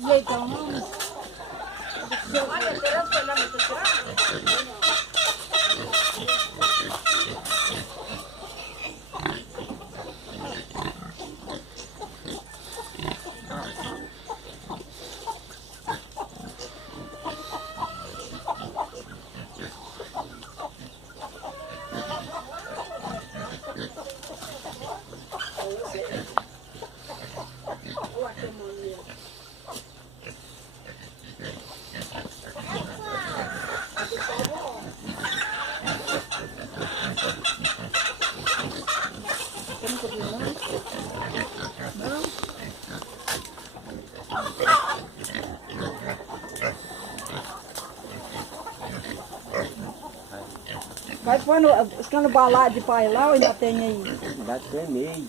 Então, não. Olha, tirando foi lá, me tô tirando. Vai pôr no balade de pai lá ou ainda tem aí? Ainda tem meio.